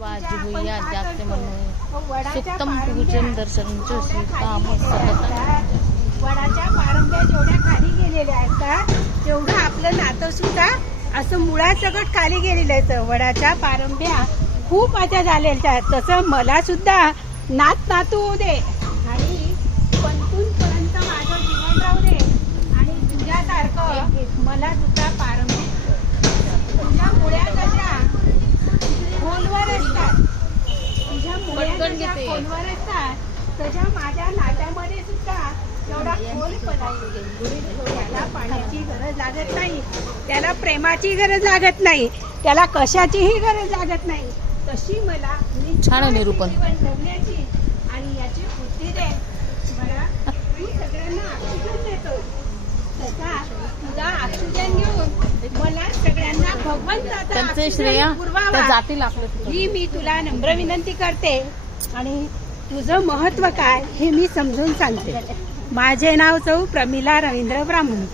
वाजी होईया जाते म्हणून वडाच्या सुत्तम पारंब्या पूजन काम असतात, वडाच्या पारंब्या जेवढ्या खाली गेलेल्या असतात तेवढं आपलं नातं सुद्धा असं मुळासकट खाली गेलेलं असतं वडाच्या पारंब्या खूप माझ्या झालेल्या आहेत. तसं मला सुद्धा नात नातू होऊ दे आणि पंतून पर्यंत माझं जीवन राहू दे आणि तुझ्यासारखं मला सुद्धा जशा घेते. तशा माझ्या नात्यामध्ये सुद्धा एवढा खोलपणा. त्याला पाण्याची गरज लागत नाही. त्याला प्रेमाची गरज लागत नाही. त्याला कशाचीही गरज लागत नाही. तशी मला छान निरूपण. जगण्याची आणि याची बुद्धी दे मला तू सगळ्यांना ऑक्सिजन देतो. तसा तुझा ऑक्सिजन घेऊन मला सगळ्यांना भगवंताचा जातील ही मी तुला नम्र विनंती करते. आणि तुझं महत्त्व काय हे मी समजून सांगते. माझे नाव चौ प्रमिला रवींद्र ब्राह्मण.